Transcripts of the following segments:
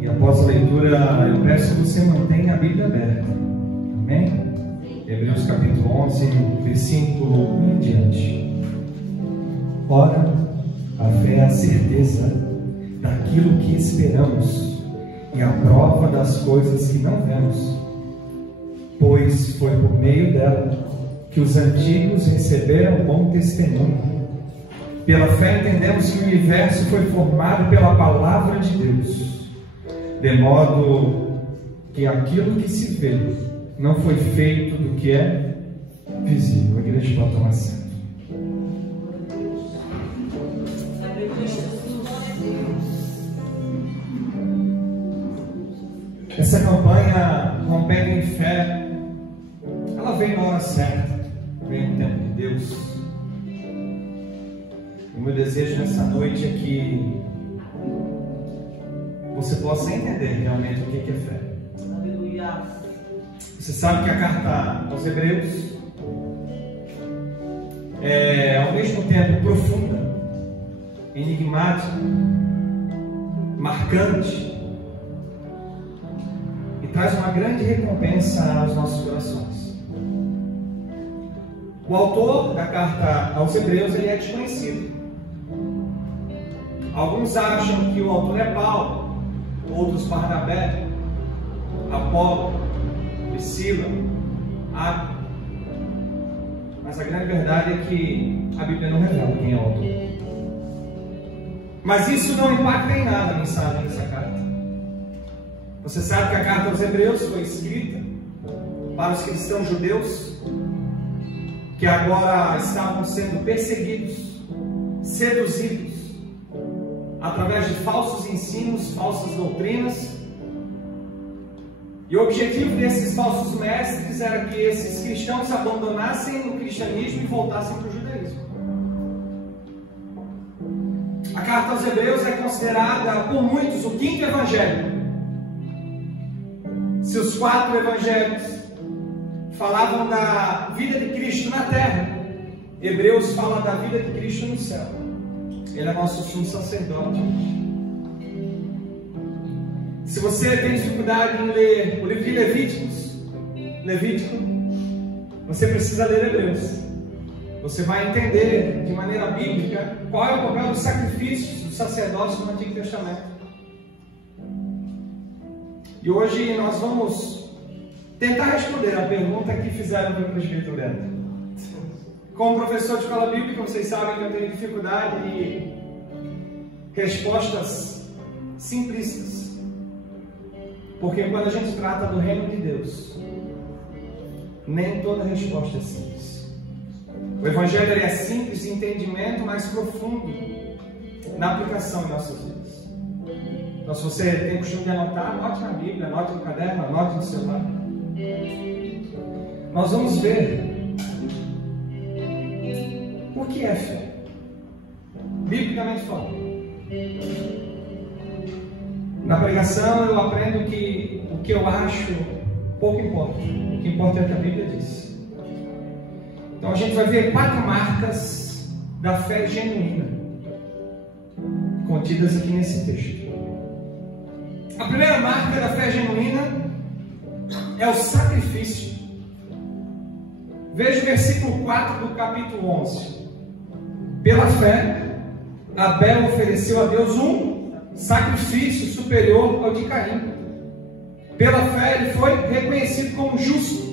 E após a leitura, eu peço que você mantenha a Bíblia aberta. Amém? Hebreus capítulo 11, versículo 1 em diante. Ora, a fé é a certeza daquilo que esperamos e a prova das coisas que não vemos. Pois foi por meio dela que os antigos receberam bom testemunho. Pela fé entendemos que o universo foi formado pela palavra de Deus, de modo que aquilo que se vê não foi feito do que é visível. A igreja pode tomar assento. Essa campanha Rompendo em Fé, ela vem na hora certa, vem no tempo de Deus. O meu desejo nessa noite é que você possa entender realmente o que é fé. Aleluia. Você sabe que a carta aos Hebreus é ao mesmo tempo profunda, enigmática, marcante e traz uma grande recompensa aos nossos corações. O autor da carta aos Hebreus, ele é desconhecido. Alguns acham que o autor é Paulo, outros Barnabé, Apolo, Priscila, Água. Mas a grande verdade é que a Bíblia não revela quem é o autor. Mas isso não impacta em nada a mensagem dessa carta. Você sabe que a carta aos Hebreus foi escrita para os cristãos judeus que agora estavam sendo perseguidos, seduzidos através de falsos ensinos, falsas doutrinas. E o objetivo desses falsos mestres era que esses cristãos abandonassem o cristianismo e voltassem para o judaísmo. A carta aos Hebreus é considerada por muitos o quinto evangelho. Se os 4 evangelhos falavam da vida de Cristo na terra, Hebreus fala da vida de Cristo no céu. Ele é nosso sumo sacerdote. Se você tem dificuldade em ler o livro de Levítico, você precisa ler Hebreus. Você vai entender de maneira bíblica qual é o papel dos sacrifícios dos sacerdotes no Antigo Testamento. E hoje nós vamos tentar responder a pergunta que fizeram para o presbítero Leandro. Como professor de escola bíblica, vocês sabem que eu tenho dificuldade de respostas simplistas. Porque quando a gente trata do reino de Deus, nem toda resposta é simples. O Evangelho é simples de entendimento, mas profundo na aplicação em nossas vidas. Então, se você tem costume de anotar, anote na Bíblia, anote no caderno, anote no celular. Nós vamos ver o que é fé, biblicamente falando. Na pregação eu aprendo que o que eu acho pouco importa. O que importa é o que a Bíblia diz. Então a gente vai ver 4 marcas da fé genuína contidas aqui nesse texto. A primeira marca da fé genuína é o sacrifício. Veja o versículo 4 do capítulo 11. Pela fé, Abel ofereceu a Deus um sacrifício superior ao de Caim. Pela fé, ele foi reconhecido como justo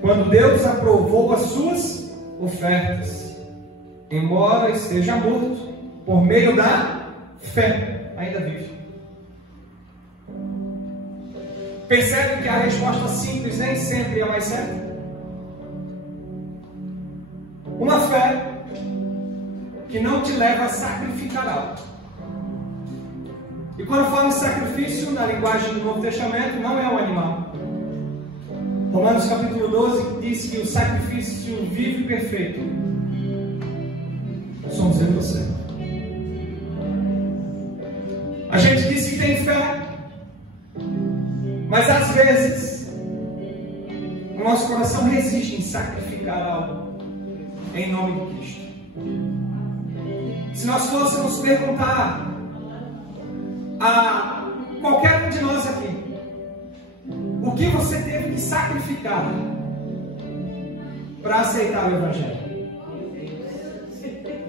quando Deus aprovou as suas ofertas, embora esteja morto, por meio da fé, ainda vive. Percebe que a resposta simples nem sempre é a mais certa? Uma fé que não te leva a sacrificar algo. E quando fala em sacrifício, na linguagem do Novo Testamento, não é um animal. Romanos capítulo 12 diz que o sacrifício vivo e perfeito somos eu e você. A gente diz que tem fé, mas às vezes o nosso coração resiste em sacrificar algo em nome de Cristo. Se nós fôssemos perguntar a O que você teve que sacrificar para aceitar o Evangelho?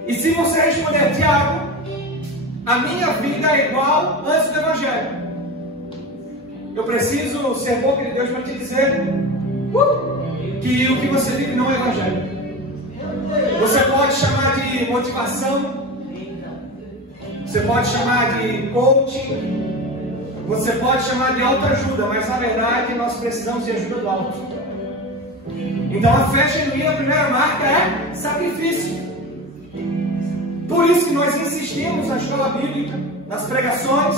E se você responder, Tiago, a minha vida é igual antes do Evangelho, eu preciso ser boca de Deus para te dizer que o que você vive não é Evangelho. Você pode chamar de motivação, você pode chamar de coaching, você pode chamar de autoajuda, mas na verdade nós precisamos de ajuda do alto. Então a fé genuína, a primeira marca é sacrifício. Por isso que nós insistimos na escola bíblica, nas pregações,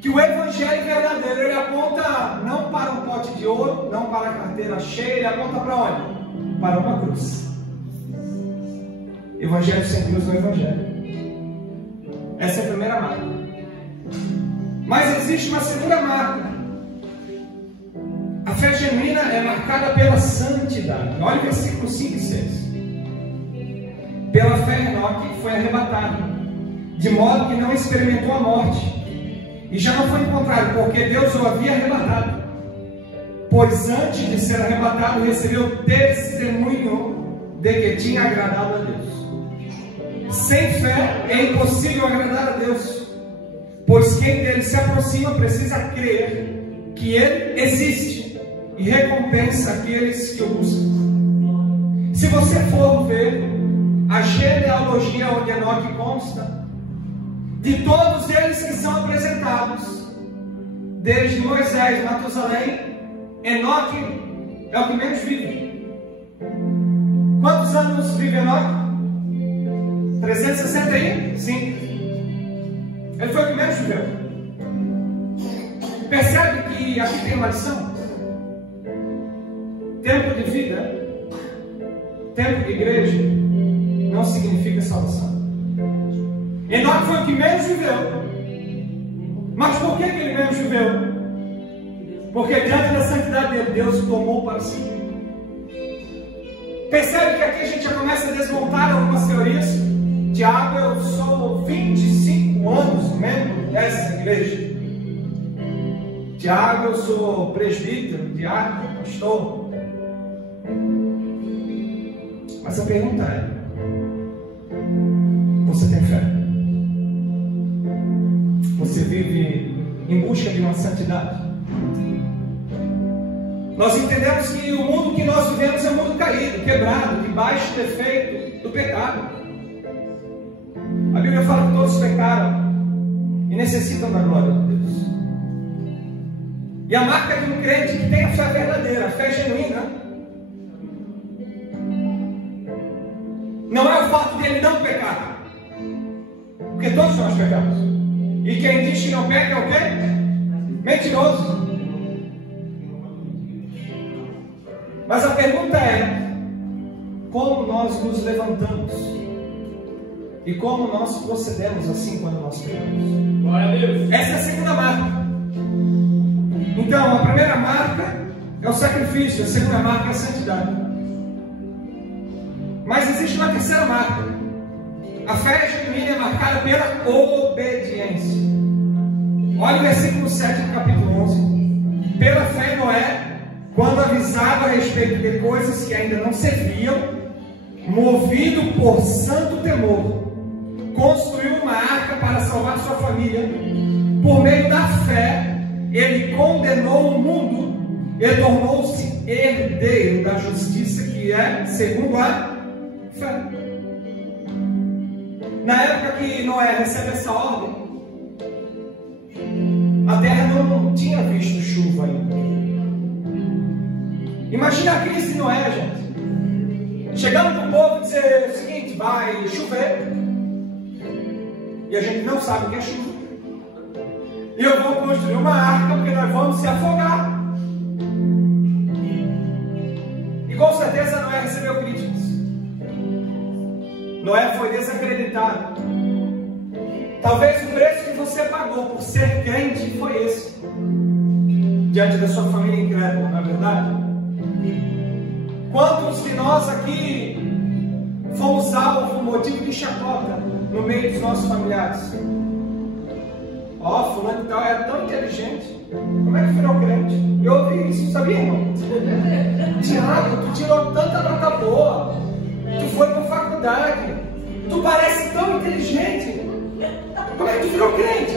que o Evangelho verdadeiro, ele aponta não para um pote de ouro, não para a carteira cheia, ele aponta para onde? Para uma cruz. Evangelho sempre usa o Evangelho. Essa é a primeira marca. Mas existe uma segunda marca. A fé genuína é marcada pela santidade. Olha o versículo 5 e 6. Pela fé, Enoque foi arrebatado, de modo que não experimentou a morte, e já não foi encontrado, porque Deus o havia arrebatado. Pois antes de ser arrebatado, recebeu testemunho de que tinha agradado a Deus. Sem fé é impossível agradar a Deus, pois quem dele se aproxima precisa crer que ele existe e recompensa aqueles que o buscam. Se você for ver a genealogia onde Enoque consta, de todos eles que são apresentados, desde Moisés, Matusalém, Enoque é o que menos vive. Quantos anos vive Enoque? 365. Ele foi o que menos viveu. Percebe que aqui tem uma lição? Tempo de vida, tempo de igreja, não significa salvação. Enoque foi o que menos viveu. Mas por que ele menos viveu? Porque diante da santidade de Deus tomou para si. Percebe que aqui a gente já começa a desmontar algumas teorias. Tiago, eu sou 25 anos membro dessa igreja. Tiago, eu sou presbítero, diácono, pastor. Mas a pergunta é: você tem fé? Você vive em busca de uma santidade? Nós entendemos que o mundo que nós vivemos é um mundo caído, quebrado, debaixo do efeito do pecado. A Bíblia fala que todos pecaram e necessitam da glória de Deus. E a marca de um crente que tem a fé verdadeira, a fé genuína, não é o fato de ele não pecar, porque todos nós pecamos. E quem diz que não peca é o quê? Mentiroso. Mas a pergunta é: como nós nos levantamos? E como nós procedemos assim quando nós pecamos? Glória a Deus. Essa é a segunda marca. Então, a primeira marca é o sacrifício, a segunda marca é a santidade. Mas existe uma terceira marca. A fé genuína é marcada pela obediência. Olha o versículo 7 do capítulo 11. Pela fé, Noé, quando avisado a respeito de coisas que ainda não se viam, movido por santo temor, construiu uma arca para salvar sua família. Por meio da fé, ele condenou o mundo e tornou-se herdeiro da justiça, que é segundo a fé. Na época que Noé recebe essa ordem, a terra não tinha visto chuva ainda. Imagina a crise de Noé, gente. Chegando para o povo e dizer o seguinte: vai chover, e a gente não sabe o que é chuva, e eu vou construir uma arca porque nós vamos se afogar. E com certeza Noé recebeu críticas. Noé foi desacreditado. Talvez o preço que você pagou por ser crente foi esse, diante da sua família incrédula, não é verdade? Quantos de nós aqui fomos alvo, motivo de chacota no meio dos nossos familiares? Ó, fulano e tal era tão inteligente, Como é que virou crente? Eu ouvi isso, sabia, irmão? Tiago, tu tirou tanta nota boa, tu foi para faculdade, tu parece tão inteligente. Como é que tu virou crente?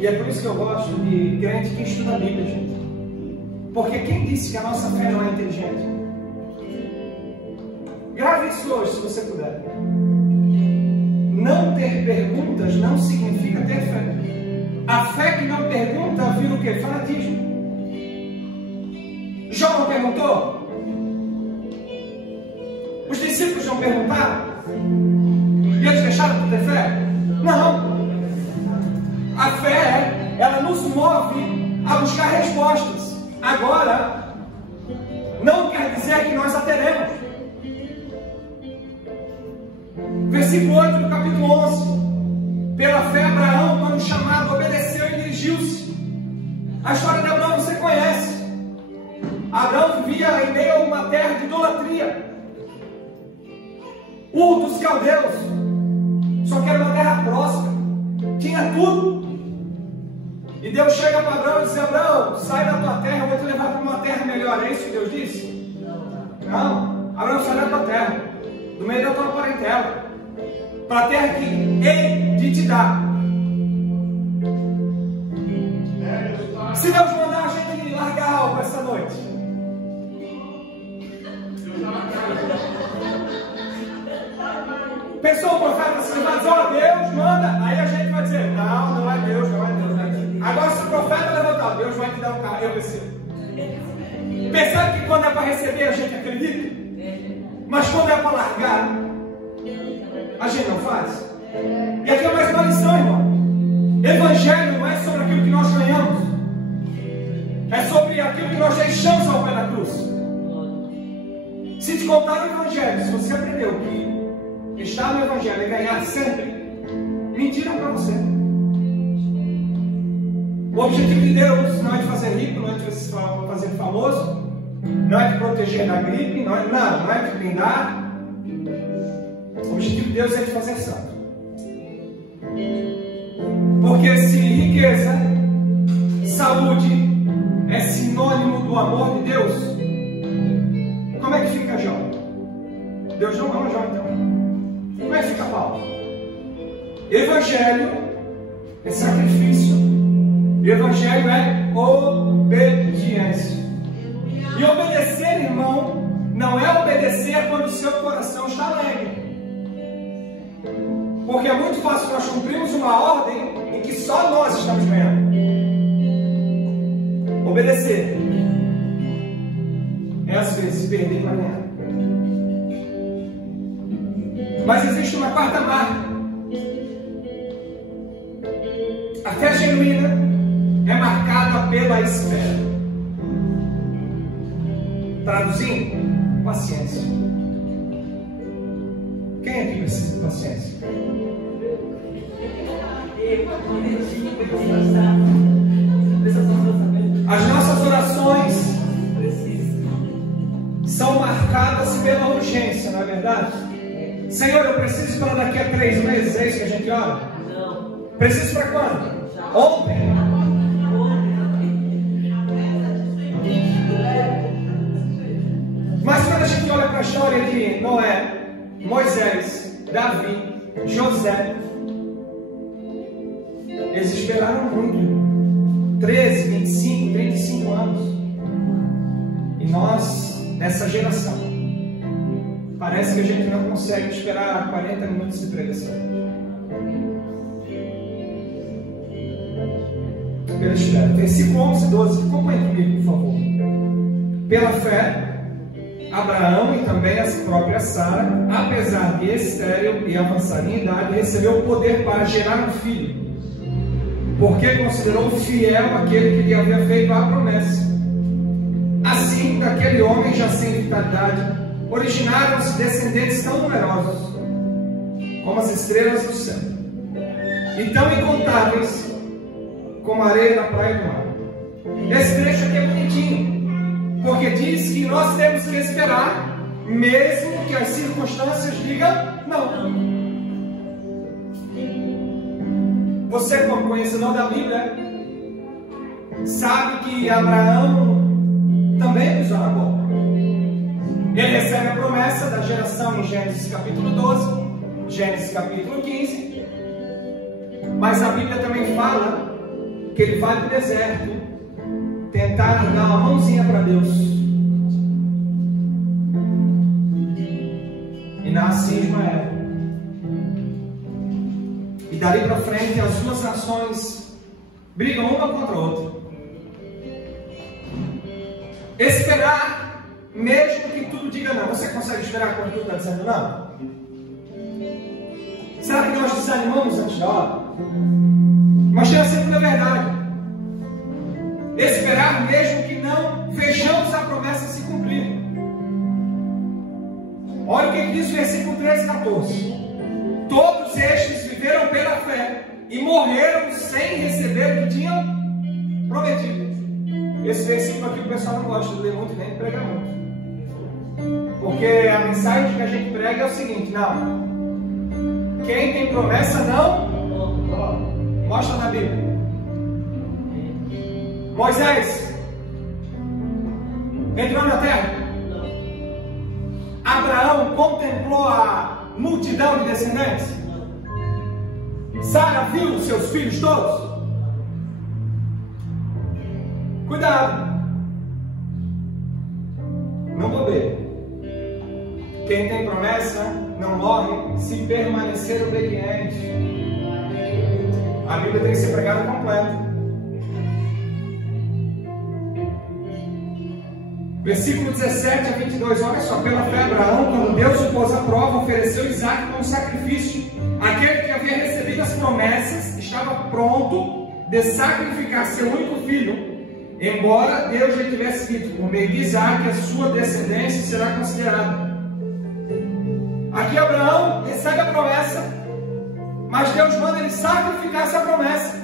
E é por isso que eu gosto de crente que estuda a Bíblia, gente. Porque quem disse que a nossa fé não é inteligente? Grave isso hoje, se você puder. Não ter perguntas não significa ter fé. A fé que não pergunta vira o quê? Fanatismo. João não perguntou? Os discípulos não perguntaram? E eles deixaram de ter fé? Não. A fé, ela nos move a buscar respostas. Agora, não quer dizer que nós a teremos. Versículo 8 do capítulo 11. Pela fé, Abraão, quando chamado, obedeceu e dirigiu-se. A história de Abraão você conhece. Abraão vivia em meio a uma terra de idolatria. Ur dos caldeus. Só que era uma terra próspera. Tinha tudo. E Deus chega para Abraão e diz: Abraão, sai da tua terra, eu vou te levar para uma terra melhor. É isso que Deus disse? Não. Abraão, sai da tua terra, do meio da tua parentela, para a terra que Ele de te dá. Se Deus mandar a gente largar algo essa noite, pensou o profeta se vai dizer: ó, Deus manda. Aí a gente vai dizer: não, não é Deus, não é Deus. Agora, se o profeta levantar, Deus vai te dar um carro, eu recebo. Percebe que quando é para receber a gente acredita? Mas quando é para largar, a gente não faz. E aqui é mais uma lição, irmão. Evangelho não é sobre aquilo que nós ganhamos, é sobre aquilo que nós deixamos ao pé da cruz. Se te contar o Evangelho, se você aprendeu que estar no Evangelho é ganhar sempre, mentira para você. O objetivo de Deus não é de fazer rico, não é de fazer famoso, não é de proteger da gripe, não é de blindar. O objetivo de Deus é de fazer santo. Porque se riqueza, saúde é sinônimo do amor de Deus, como é que fica Jó? Deus não ama Jó, então. Como é que fica Paulo? Evangelho é sacrifício. E Evangelho é obediência. E obedecer, irmão, não é obedecer quando o seu coração está alegre. Porque é muito fácil nós cumprirmos uma ordem em que só nós estamos ganhando. Obedecer é às vezes perder para ganhar. Mas existe uma quarta marca. A fé genuína é marcada pela espera. Traduzindo, paciência. Quem aqui precisa de paciência? As nossas orações são marcadas pela urgência, não é verdade? Senhor, eu preciso para daqui a 3 meses, é isso que a gente ora? Preciso para quando? Ontem. Mas quando a gente olha para a história de Noé, Moisés, Davi, José, eles esperaram muito, 13, 25, 35 anos. E nós, nessa geração, parece que a gente não consegue esperar 40 minutos de pregação. Pela espera. Versículo 11 e 12, acompanhe comigo, por favor. Pela fé, Abraão e também a própria Sara, apesar de estéril e avançar em idade, recebeu o poder para gerar um filho, porque considerou fiel aquele que lhe havia feito a promessa. Assim, daquele homem já sem vitalidade, originaram-se descendentes tão numerosos como as estrelas do céu, e tão incontáveis como a areia da praia do mar. Esse trecho aqui é bonitinho, porque diz que nós temos que esperar, mesmo que as circunstâncias digam não. Você, como conhecedor da Bíblia, sabe que Abraão também usou a bola. Ele recebe a promessa da geração em Gênesis capítulo 12, Gênesis capítulo 15, mas a Bíblia também fala que ele vai para o deserto tentar dar uma mãozinha para Deus. E nasce Ismael. E dali para frente as duas nações brigam uma contra a outra. Esperar, mesmo que tudo diga não. Você consegue esperar quando tudo está dizendo não? Será que nós desanimamos antes da hora? Mas tem a segunda verdade. Esperar mesmo que não vejamos a promessa se cumprir. Olha o que diz o versículo 13 e 14. Todos estes viveram pela fé e morreram sem receber o que tinham prometido. Esse versículo aqui o pessoal não gosta de ler muito nem de pregar muito. Porque a mensagem que a gente prega é o seguinte: não. Quem tem promessa não mostra na Bíblia. Moisés entrou na terra. Abraão contemplou a multidão de descendentes. Sara viu os seus filhos todos. Cuidado. Não bobeia. Quem tem promessa não morre se permanecer obediente. A Bíblia tem que ser pregada completa. Versículo 17 a 22, olha só. Pela fé, Abraão, quando Deus o pôs à prova, ofereceu Isaque como sacrifício. Aquele que havia recebido as promessas estava pronto de sacrificar seu único filho, embora Deus lhe tivesse dito: por meio de Isaque a sua descendência será considerada. Aqui Abraão recebe a promessa, mas Deus manda ele sacrificar essa promessa.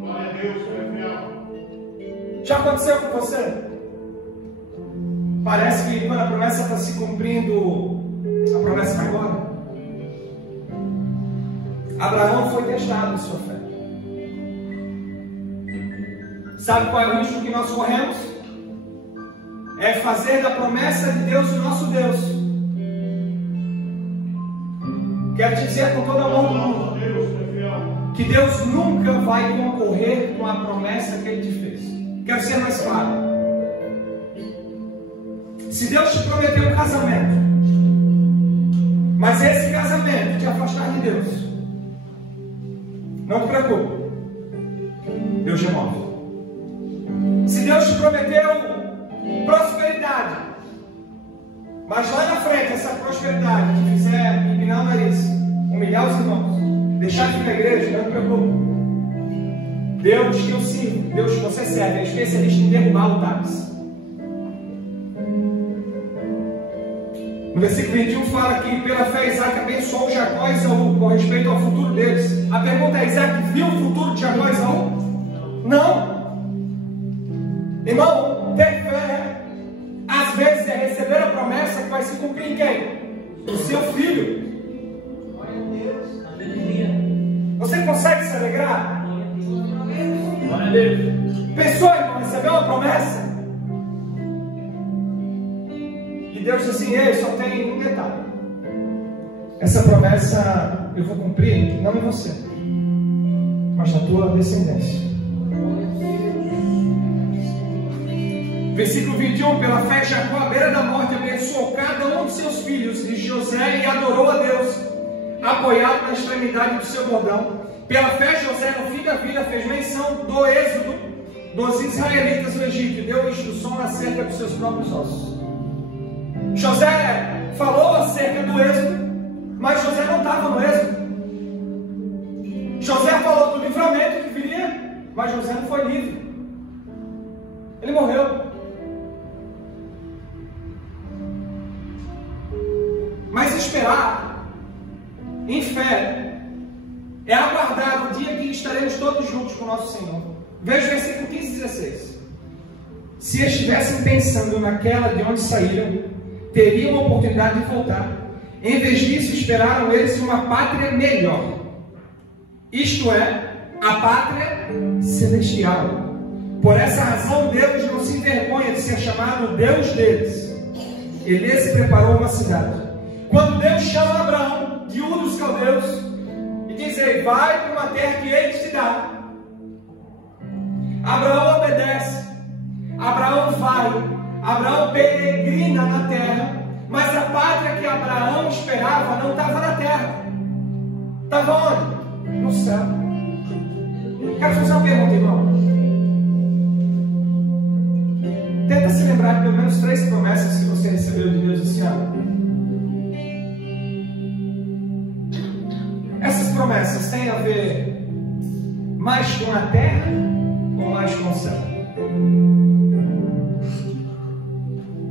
Glória a Deus, fiel. Já aconteceu com você? Parece que quando a promessa está se cumprindo, a promessa vai embora. Abraão foi testado em sua fé. Sabe qual é o risco que nós corremos? É fazer da promessa de Deus o nosso Deus. Quero te dizer com todo amor do mundo que Deus nunca vai concorrer com a promessa que Ele te fez. Quero ser mais claro. Se Deus te prometeu um casamento, mas esse casamento te afastar de Deus, não te preocupe, Deus remove. Se Deus te prometeu prosperidade, mas lá na frente essa prosperidade te fizer empinar o nariz, humilhar os irmãos, deixar de ir na igreja, não te preocupe. Deus que eu sirvo, Deus que você serve, é especialista em derrubar o táxi. No versículo 21 fala que pela fé Isaque abençoou Jacó e Esaú com respeito ao futuro deles. A pergunta é: Isaque viu o futuro de Jacó e Esaú? Não. Irmão, ter fé às vezes é receber a promessa que vai se cumprir em quem? O seu filho. Glória a Deus. Aleluia. Você consegue se alegrar? Glória a Deus. Pensou, irmão, recebeu uma promessa? E Deus diz assim: ei, só tem um detalhe. Essa promessa eu vou cumprir, não em você, mas na tua descendência. Versículo 21, pela fé Jacó à beira da morte abençoou cada um de seus filhos de José e adorou a Deus, apoiado na extremidade do seu bordão. Pela fé José, no fim da vida, fez menção do êxodo dos israelitas no Egito e deu instrução acerca dos seus próprios ossos. José falou acerca do êxodo, mas José não estava no êxodo. José falou do livramento que viria, mas José não foi livre. Ele morreu. Mas esperar em fé é aguardar o dia que estaremos todos juntos com o nosso Senhor. Veja o versículo 15 e 16. Se estivessem pensando naquela de onde saíram, teriam a oportunidade de voltar. Em vez disso, esperaram eles uma pátria melhor. isto é, a pátria celestial. Por essa razão, Deus não se envergonha de ser chamado Deus deles. Ele lhes preparou uma cidade. Quando Deus chama Abraão de Ur dos Caldeus e diz: "Ei, vai para uma terra que ele te dá", Abraão obedece, Abraão vai, Abraão peregrina na terra, mas a pátria que Abraão esperava não estava na terra. Estava onde? No céu. Quero fazer uma pergunta, irmão. Tenta se lembrar de pelo menos 3 promessas que você recebeu de Deus esse ano. Essas promessas têm a ver mais com a terra ou mais com o céu?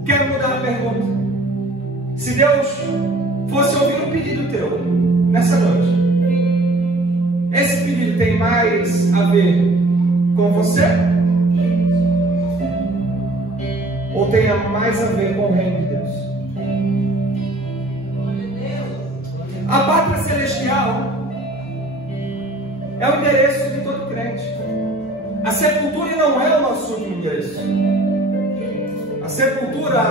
Quero mudar a pergunta. Se Deus fosse ouvir um pedido teu nessa noite, esse pedido tem mais a ver com você? Ou tem mais a ver com o reino de Deus? A pátria celestial é o endereço de todo crente. A sepultura não é o nosso último endereço. A sepultura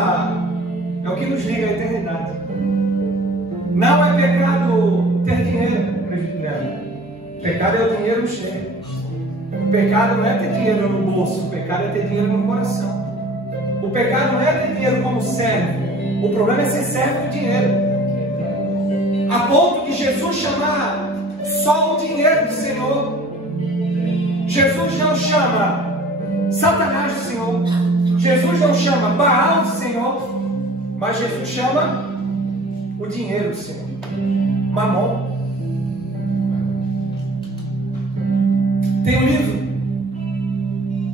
é o que nos liga à eternidade. Não é pecado ter dinheiro, acredito nela. Pecado é o dinheiro no cheio. O pecado não é ter dinheiro no bolso, o pecado é ter dinheiro no coração. O pecado não é ter dinheiro como servo. O problema é ser servo do dinheiro. A ponto de Jesus chamar só o dinheiro de Senhor. Jesus não chama Satanás de Senhor. Jesus não chama Baal de Senhor. Mas Jesus chama o dinheiro de Senhor. Mamon. Tem um livro.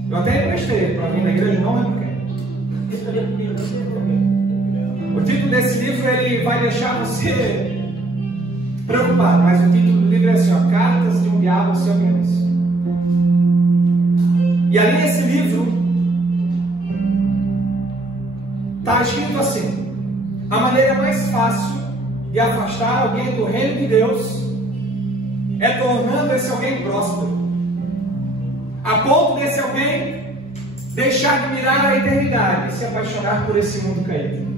Eu até emprestei para mim na igreja, não lembro quem. O título desse livro ele vai deixar você preocupado, mas o título do livro é assim, ó, Cartas de um Diabo ao Seu Menos. E ali nesse livro está escrito assim: a maneira mais fácil de afastar alguém do reino de Deus é tornando esse alguém próspero, a ponto desse alguém deixar de mirar a eternidade e se apaixonar por esse mundo caído.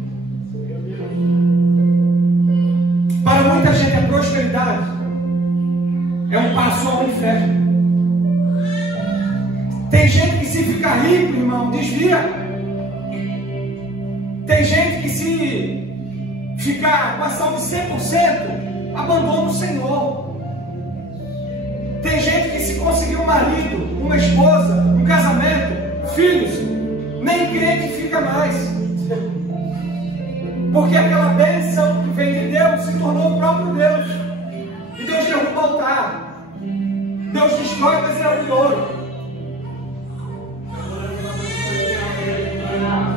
Para muita gente a prosperidade é um passo ao inferno. Tem gente que se ficar rico, irmão, desvia. Tem gente que se ficar com a saúde 100%, abandona o Senhor. Tem gente que se conseguir um marido, uma esposa, um casamento, filhos, nem crente fica mais. Porque aquela bênção que vem de Deus se tornou o próprio Deus. E Deus derruba o altar. Deus destrói o bezerro de ouro.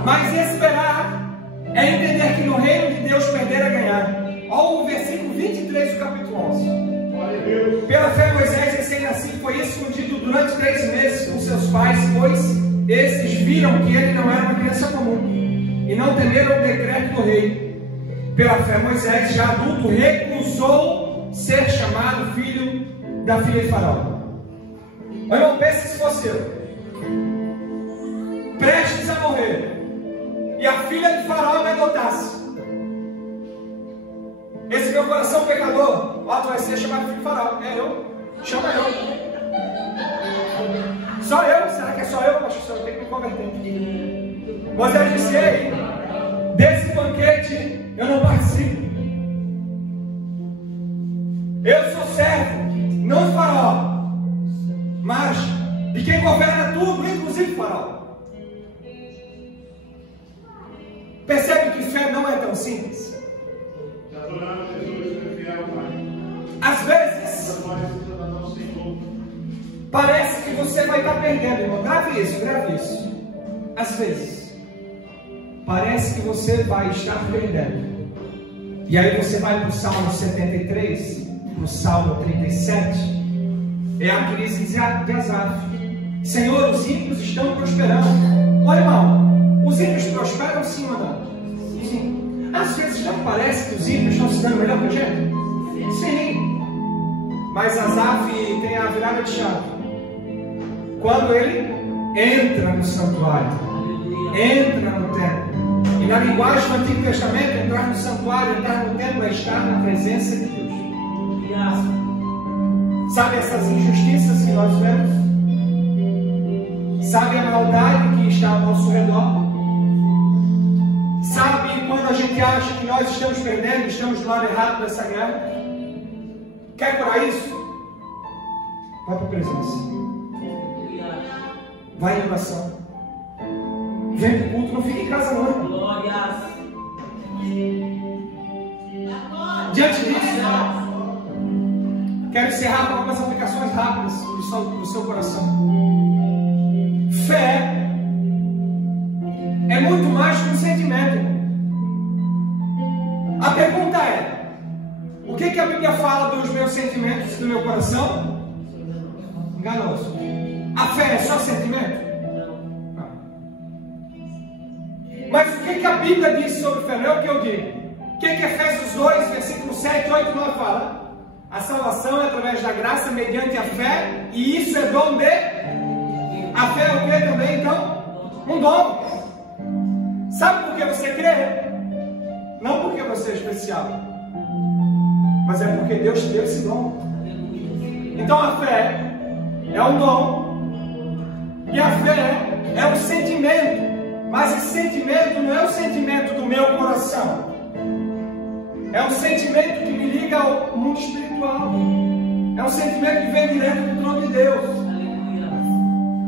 Mas esperar é entender que no reino de Deus perder é ganhar. Olha o versículo 23 do capítulo 11. Pela fé Moisés, recém-nascido, foi escondido durante 3 meses com seus pais, pois esses viram que ele não era uma criança comum e não temeram o decreto do rei. Pela fé Moisés, já adulto, recusou ser chamado filho da filha de Faraó. Mas não pense se fosse eu, prestes a morrer, e a filha de Faraó me adotasse. Esse meu coração pecador, ó, tu vai ser chamado filho de Faraó. É eu? Chama eu. Só eu? Será que é só eu? Acho que só eu tenho que me converter. Moisés disse: ei, desse banquete eu não participo. Eu sou servo, não de Faraó, mas de quem governa tudo, inclusive Faraó. Percebe que fé não é tão simples? Às vezes parece que você vai estar perdendo, irmão. Grave isso. Às vezes parece que você vai estar perdendo. E aí você vai para o Salmo 73, para o Salmo 37. É a crise de Asaf. Senhor, os ímpios estão prosperando. Olha, irmão, os ímpios prosperam sim ou não? Sim. Às vezes não parece que os ímpios estão se dando melhor que a gente? Sim. Mas Asaf tem a virada de chave. Quando ele entra no santuário, entra no templo. E na linguagem do Antigo Testamento, entrar no santuário, entrar no templo é estar na presença de Deus. Sabe essas injustiças que nós vemos? Sabe a maldade que está ao nosso redor? Sabe quando a gente acha que nós estamos perdendo, estamos do lado errado dessa guerra? Quer curar isso? Vai para a presença. Vai em oração. Vem para o culto, não fique em casa não. Glórias. Diante disso, quero encerrar com algumas aplicações rápidas do seu coração. Fé é muito mais que um sentimento. A pergunta é: o que a Bíblia fala dos meus sentimentos e do meu coração? Enganoso. A fé é só sentimento? Não. Mas o que a Bíblia diz sobre fé? Não é o que eu digo. O que Efésios 2, versículo 7, 8 e 9 fala? A salvação é através da graça, mediante a fé, e isso é dom de... A fé é o que também, então? Um dom. Sabe por que você crê? Não porque você é especial, mas é porque Deus te deu esse dom. Então a fé é um dom, e a fé é um sentimento. Mas esse sentimento não é o sentimento do meu coração, é um sentimento que me liga ao mundo espiritual, é um sentimento que vem direto do trono de Deus.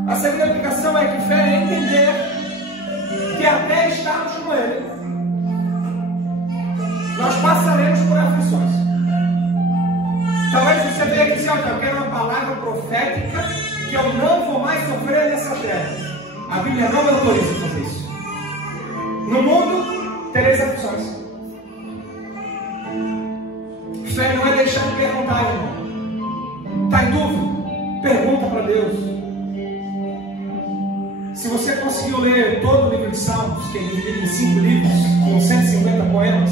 A segunda aplicação é que fé é entender que até estarmos com Ele, nós passaremos por aflições. Talvez você veja aqui assim: eu quero uma palavra profética que eu não vou mais sofrer nessa terra. A Bíblia não me autoriza a fazer isso. No mundo tereis aflições. Fé não é deixar de perguntar, irmão. Está em dúvida? Pergunta para Deus. Se você conseguiu ler todo o livro de Salmos, que é dividido em 5 livros, com 150 poemas,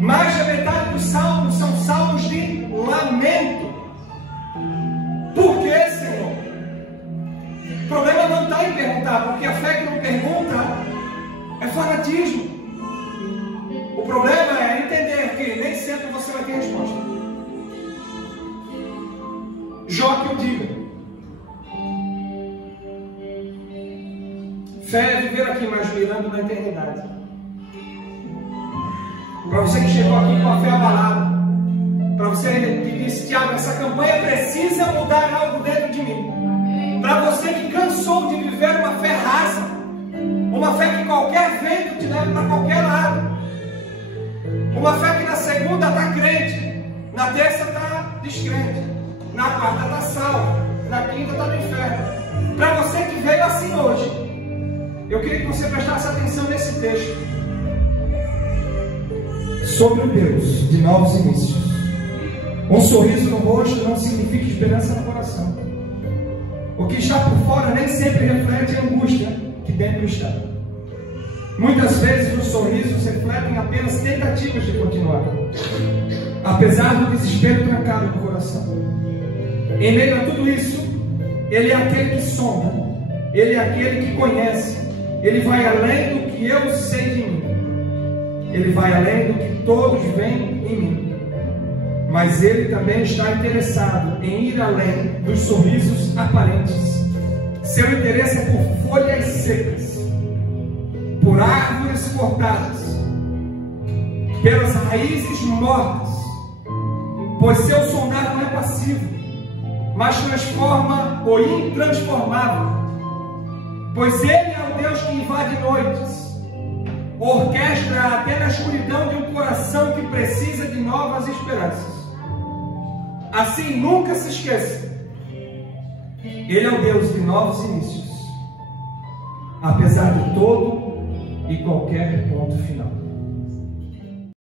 mais da metade dos salmos são salmos de lamento. Por que, Senhor? O problema não está em perguntar, porque a fé que não pergunta é fanatismo. O problema é entender que nem sempre você vai ter resposta. Jó que eu diga. Fé é viver aqui, mas mirando na eternidade. Para você que chegou aqui com a fé abalada, para você que disse: Tiago, essa campanha precisa mudar algo dentro de mim. Para você que cansou de viver uma fé rasa, uma fé que qualquer vento te leva para qualquer lado, uma fé que na segunda está crente, na terça está descrente, na quarta está salvo, na quinta está no inferno. Para você que veio assim hoje, eu queria que você prestasse atenção nesse texto sobre o Deus de novos inícios. Um sorriso no rosto não significa esperança no coração. O que está por fora nem sempre reflete a angústia que dentro está. Muitas vezes os sorrisos refletem apenas tentativas de continuar, apesar do desespero trancado no coração. Em meio a tudo isso, Ele é aquele que sonda, Ele é aquele que conhece, Ele vai além do que eu sei de mim, Ele vai além do que todos veem em mim. Mas Ele também está interessado em ir além dos sorrisos aparentes. Seu interesse é por folhas secas, por árvores cortadas, pelas raízes mortas, pois seu sondar não é passivo, mas transforma o intransformável. Pois Ele é o Deus que invade noites, orquestra até na escuridão de um coração que precisa de novas esperanças. Assim, nunca se esqueça: Ele é o Deus de novos inícios, apesar de todo e qualquer ponto final.